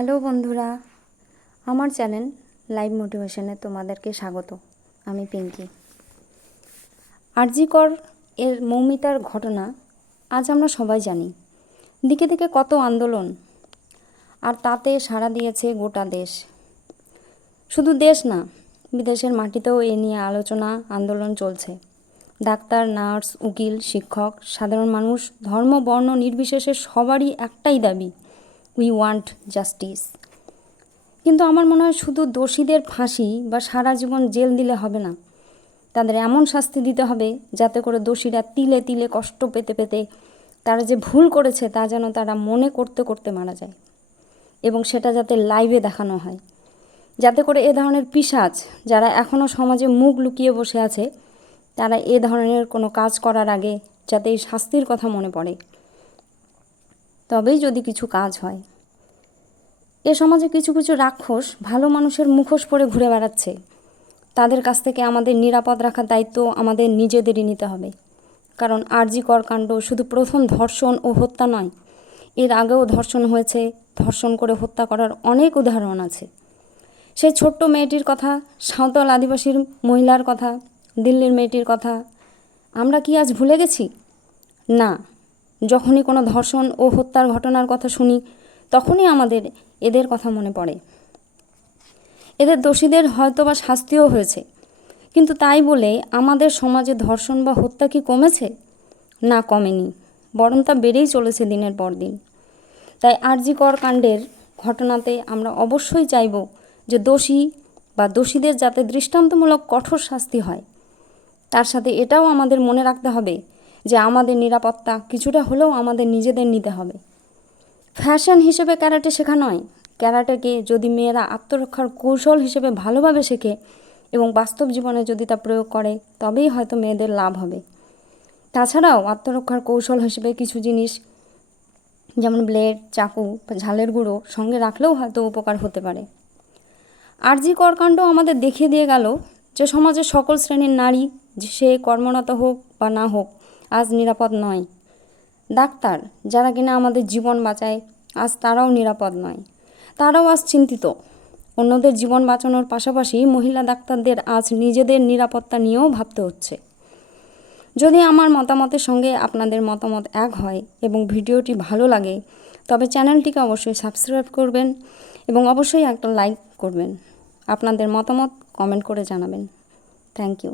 Hello বন্ধুরা, আমার channel live মোটিভেশনে তোমাদেরকে স্বাগত। আমি পিঙ্কি। আরজি কর এর মৌমিতার ঘটনা আজ আমরা সবাই জানি। দিকে দিকে কত আন্দোলন, আর তাতে সাড়া দিয়েছে গোটা দেশ। শুধু দেশ না, বিদেশের মাটিতেও এ নিয়ে আলোচনা আন্দোলন চলছে। ডাক্তার, নার্স, উকিল, শিক্ষক, সাধারণ মানুষ, ধর্ম, বর্ণ নির্বিশেষে সবারই একটাই দাবি, উই ওয়ান্ট জাস্টিস। কিন্তু আমার মনে হয় শুধু দোষীদের ফাঁসি বা সারা জীবন জেল দিলে হবে না, তাদের এমন শাস্তি দিতে হবে যাতে করে দোষীরা তিলে তিলে কষ্ট পেতে পেতে তারা যে ভুল করেছে তা যেন তারা মনে করতে করতে মারা যায়, এবং সেটা যাতে লাইভে দেখানো হয়, যাতে করে এ ধরনের পিশাচ যারা এখনও সমাজে মুখ লুকিয়ে বসে আছে তারা এ ধরনের কোনো কাজ করার আগে যাতে এই শাস্তির কথা মনে পড়ে, তবেই যদি কিছু কাজ হয়। এ সমাজে কিছু কিছু রাক্ষস ভালো মানুষের মুখোশ পরে ঘুরে বেড়াচ্ছে। তাদের কাছ থেকে আমাদের নিরাপদ রাখার দায়িত্ব আমাদের নিজেদেরই নিতে হবে। কারণ আরজি কর কাণ্ড শুধু প্রথম ধর্ষণ ও হত্যা নয়, এর আগেও ধর্ষণ হয়েছে, ধর্ষণ করে হত্যা করার অনেক উদাহরণ আছে। সেই ছোট্ট মেয়েটির কথা, সাঁওতাল আদিবাসীর মহিলার কথা, দিল্লির মেয়েটির কথা আমরা কি আজ ভুলে গেছি? না, যখনই কোনো ধর্ষণ ও হত্যার ঘটনার কথা শুনি তখনই আমাদের এদের কথা মনে পড়ে। এদের দোষীদের হয়তো বা শাস্তিও হয়েছে, কিন্তু তাই বলে আমাদের সমাজে ধর্ষণ বা হত্যা কি কমেছে? না, কমেনি, বরং তা বেড়েই চলেছে দিনের পর দিন। তাই আরজি কর কাণ্ডের ঘটনাতে আমরা অবশ্যই চাইব যে দোষী বা দোষীদের যাতে দৃষ্টান্তমূলক কঠোর শাস্তি হয়। তার সাথে এটাও আমাদের মনে রাখতে হবে যে আমাদের নিরাপত্তা কিছুটা হলেও আমাদের নিজেদের নিতে হবে। ফ্যাশন হিসেবে ক্যারাটে শেখা নয়, ক্যারাটেকে যদি মেয়েরা আত্মরক্ষার কৌশল হিসেবে ভালোভাবে শেখে এবং বাস্তব জীবনে যদি তা প্রয়োগ করে তবেই হয়তো মেয়েদের লাভ হবে। তাছাড়াও আত্মরক্ষার কৌশল হিসেবে কিছু জিনিস যেমন ব্লেড, চাকু, ঝালের গুঁড়ো সঙ্গে রাখলেও হয়তো উপকার হতে পারে। আরজি কর কাণ্ড আমাদের দেখিয়ে দিয়ে গেল যে সমাজের সকল শ্রেণীর নারী, সে কর্মরত হোক বা না হোক, আজ নিরাপদ নয়। ডাক্তার যারা কিনা আমাদের জীবন বাঁচায় আজ তারাও নিরাপদ নয়, তারাও আজ চিন্তিত। অন্যদের জীবন বাঁচানোর পাশাপাশি মহিলা ডাক্তারদের আজ নিজেদের নিরাপত্তা নিয়েও ভাবতে হচ্ছে। যদি আমার মতামতের সঙ্গে আপনাদের মতামত এক হয় এবং ভিডিওটি ভালো লাগে তবে চ্যানেলটিকে অবশ্যই সাবস্ক্রাইব করবেন এবং অবশ্যই একটা লাইক করবেন। আপনাদের মতামত কমেন্ট করে জানাবেন। Thank you.